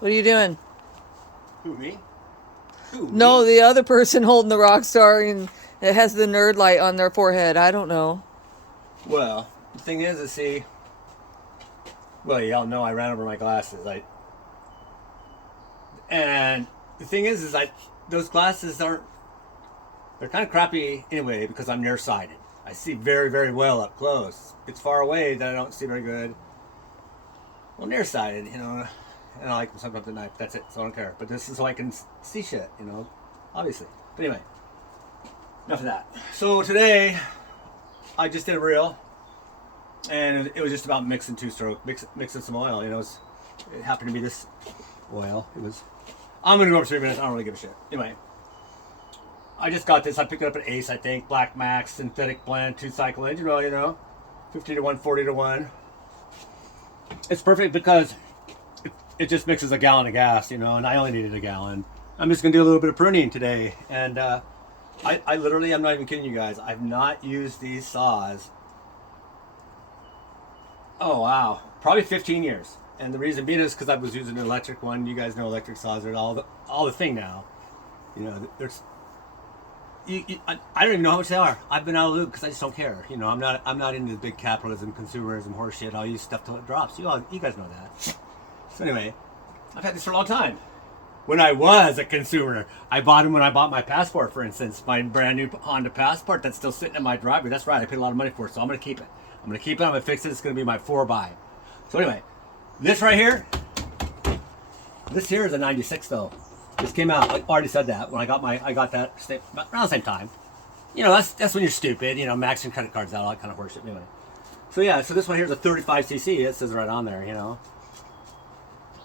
What are you doing? Who, me? Who, No, me? the other person holding the rock star and it has the nerd light on their forehead. I don't know. Well, the thing is, see, well, y'all know I ran over my glasses. And the thing is those glasses they're kind of crappy anyway because I'm nearsighted. I see very, very well up close. It's far away that I don't see very good. Well, nearsighted, and I like them sometimes at night. That's it, so I don't care. But this is so I can see shit, obviously. But anyway, enough of that. So today, I just did a reel, and it was just about mixing two-stroke, mixing some oil. It happened to be this oil. I'm gonna go over 3 minutes. I don't really give a shit. Anyway, I just got this. I picked it up at Ace, I think. Black Max synthetic blend 2-cycle engine oil. 50 to 1, 40 to 1. It's perfect because it just mixes a gallon of gas, and I only needed a gallon. I'm just gonna do a little bit of pruning today, and I literally, I'm not even kidding you guys. I've not used these saws. Oh wow, probably 15 years. And the reason being is because I was using an electric one. You guys know electric saws are all the thing now. There's. I don't even know how much they are. I've been out of the loop because I just don't care. I'm not into the big capitalism, consumerism, horse shit. I'll use stuff till it drops. You guys know that. So anyway, I've had this for a long time. When I was a consumer, I bought them when I bought my Passport, for instance, my brand new Honda Passport that's still sitting in my driveway. That's right, I paid a lot of money for it, so I'm gonna keep it. I'm gonna fix it. It's gonna be my 4x. So anyway, this right here, this here is a 96 though. This came out, I already said that, when I got that around the same time. That's when you're stupid, maxing credit cards out, all that kind of horseshit. Anyway. So yeah, so this one here is a 35cc, it says right on there,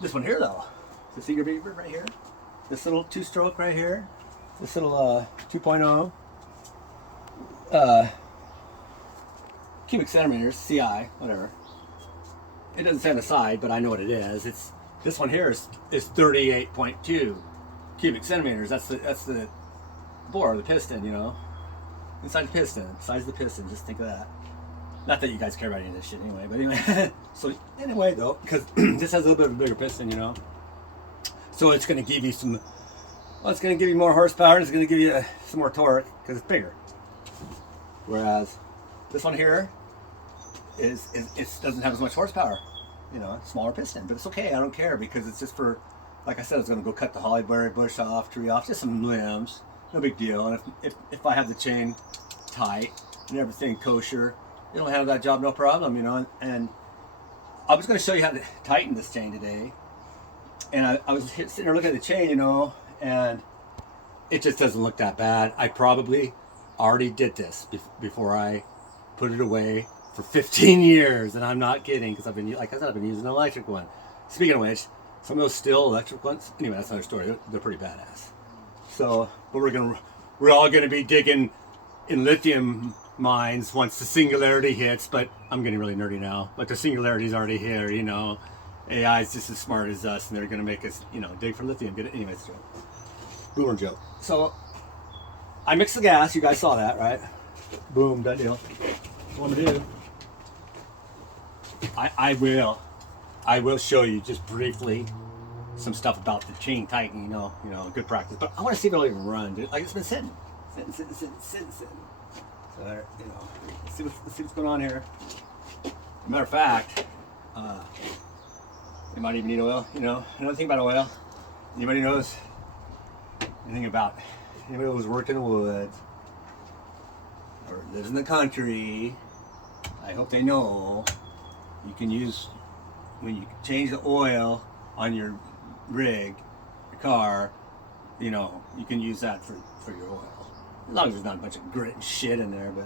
This one here though, the Seeger Beaver right here, this little two-stroke right here, this little 2.0 cubic centimeters, CI, whatever. It doesn't say on the side, but I know what it is. This one here is 38.2 cubic centimeters. That's the bore, the piston, inside the piston, size of the piston. Just think of that. Not that you guys care about any of this shit anyway, but anyway. So anyway though, because this has a little bit of a bigger piston, so it's going to give you it's going to give you more horsepower, and it's going to give you some more torque because it's bigger. Whereas this one here it doesn't have as much horsepower. Smaller piston, but it's okay. I don't care because it's just for, like I said, I was going to go cut the hollyberry bush off, tree off, just some limbs. No big deal. And if I have the chain tight and everything kosher, it'll handle that job no problem, And I was going to show you how to tighten this chain today. And I was sitting there looking at the chain, and it just doesn't look that bad. I probably already did this before I put it away for 15 years, and I'm not kidding, because I've been using an electric one. Speaking of which, some of those still electric ones, anyway, that's another story. They're pretty badass. So, but we're all gonna be digging in lithium mines once the singularity hits. But I'm getting really nerdy now. But the singularity's already here, AI is just as smart as us, and they're gonna make us, dig for lithium. Get it? Anyways, it's a joke. Boomer joke. So, I mixed the gas. You guys saw that, right? Boom, done deal. What I'm gonna do. I will show you just briefly some stuff about the chain tightening, good practice. But I want to see if it'll even run, dude. Like it's been sitting. So there, let's see what's going on here. Matter of fact, it might even need oil. Another thing about oil. Anybody knows anything about anybody who's worked in the woods or lives in the country? I hope they know. You can use, when you change the oil on your rig, your car, you can use that for your oil. As long as there's not a bunch of grit and shit in there, but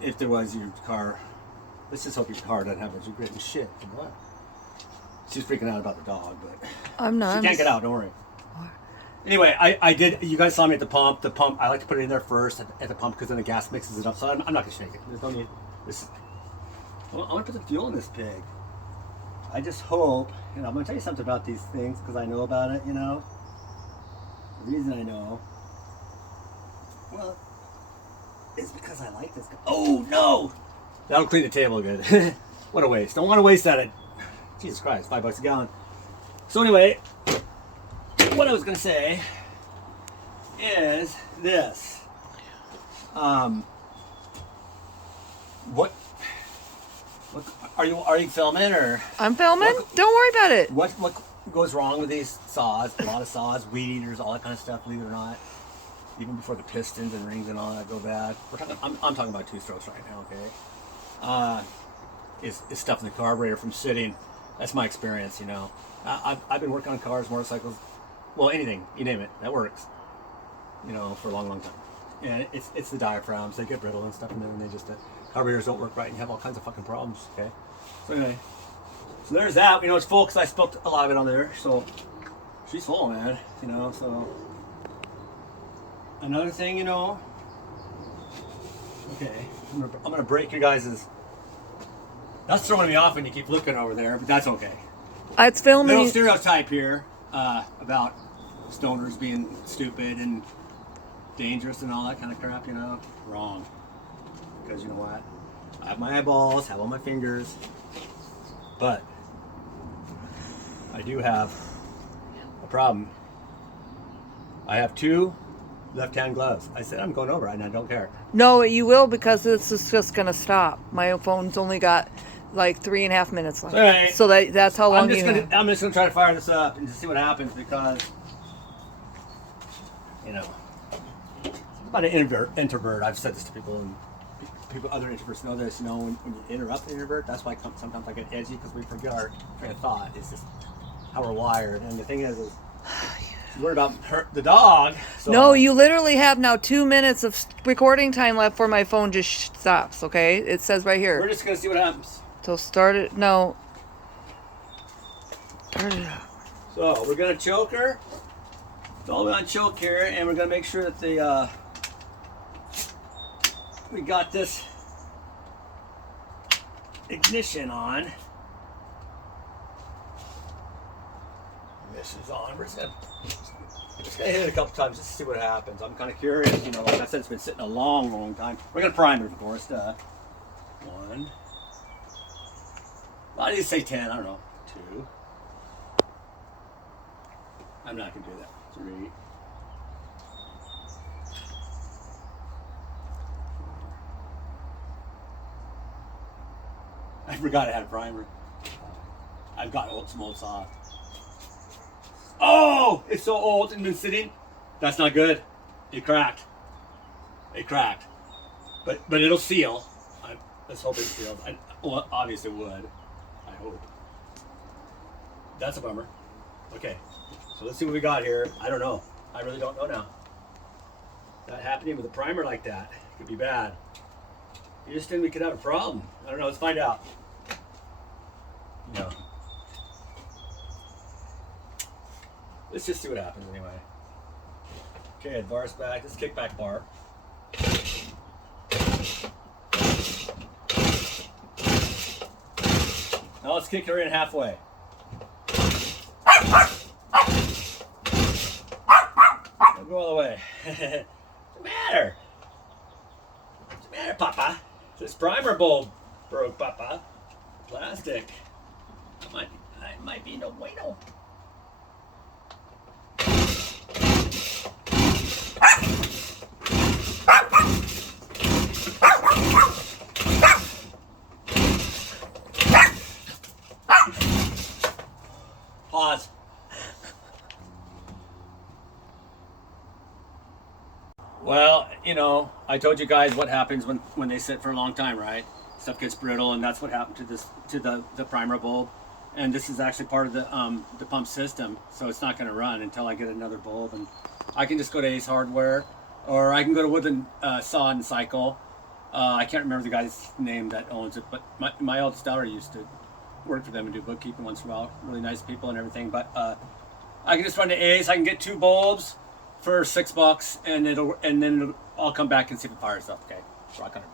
if there was, your car, let's just hope your car doesn't have a bunch of grit and shit in the oil. She's freaking out about the dog, but I'm not. She can't get out, don't worry. Anyway, I did, you guys saw me at the pump. I like to put it in there first at the pump because then the gas mixes it up, so I'm not going to shake it. There's no need. I want to put the fuel in this pig. I just hope, I'm going to tell you something about these things because I know about it, The reason I know, well, is because I like this guy. Oh, no! That'll clean the table good. What a waste. Don't want to waste that. Jesus Christ, $5 a gallon. So anyway, what I was gonna say is this. What are you filming or? I'm filming. Don't worry about it. What goes wrong with these saws? A lot of saws, weed eaters, all that kind of stuff. Believe it or not, even before the pistons and rings and all that go bad. I'm talking about 2-strokes right now. Okay, is stuff in the carburetor from sitting. That's my experience. You know, I've been working on cars, motorcycles, well, anything you name it that works. You know, for a long time. And it's the diaphragms. They get brittle and stuff, and then they just carburetors don't work right, and you have all kinds of fucking problems. Okay. So anyway, so there's that. You know, it's full because I spilled a lot of it on there. So she's full, man. You know. So another thing, you know. Okay, I'm gonna break your guys's. That's throwing me off when you keep looking over there, but that's okay. It's filming. Little stereotype here about stoners being stupid and dangerous and all that kind of crap, you know. Wrong. Because you know what? I have my eyeballs, have all my fingers, but I do have a problem. I have 2 left-hand gloves. I said I'm going over and I don't care. No, you will, because this is just gonna stop. My phone's only got like 3.5 minutes left. Right. So that's how long I'm just have. gonna try to fire this up and just see what happens, because you know, about an introvert. I've said this to people, and other introverts know this. You know, when you interrupt an introvert, that's why sometimes I get edgy, because we forget our train of thought. It's just how we're wired. And the thing is she's worried about the dog. So. No, you literally have now 2 minutes of recording time left before my phone just stops. Okay, it says right here. We're just gonna see what happens. So start it. No. Start it up. So we're gonna choke her. It's all the way on choke here, and we're gonna make sure that the we got this ignition on. This is on. We're just gonna hit it a couple times just to see what happens. I'm kind of curious, you know. Like I said, it's been sitting a long time. We're gonna prime it, of course. 1. I need to say 10. I don't know. 2. I'm not gonna do that. 3. I forgot I had a primer. I've got some old saw. Oh, it's so old and been sitting. That's not good. It cracked. It cracked. But it'll seal. Let's hope it seals. Well, obviously it would. I hope. That's a bummer. Okay, so let's see what we got here. I don't know. I really don't know now. That happening with a primer like that could be bad. Houston, we could have a problem. I don't know. Let's find out. No. Let's just see what happens anyway. Okay, bar's back. Let's kick back bar. Now let's kick her in halfway. Don't go all the way. What's the matter? What's the matter, Papa? This primer bulb broke, Papa. Plastic. I might be no bueno. Pause. Well, you know, I told you guys what happens when they sit for a long time, right? Stuff gets brittle, and that's what happened to the primer bulb. And this is actually part of the pump system, so it's not going to run until I get another bulb. And I can just go to Ace Hardware, or I can go to Woodland Saw and Cycle. I can't remember the guy's name that owns it, but my oldest daughter used to work for them and do bookkeeping once in a while. Really nice people and everything. But I can just run to Ace. I can get 2 bulbs for $6, and then I'll come back and see if it fires up. Okay, rock on it.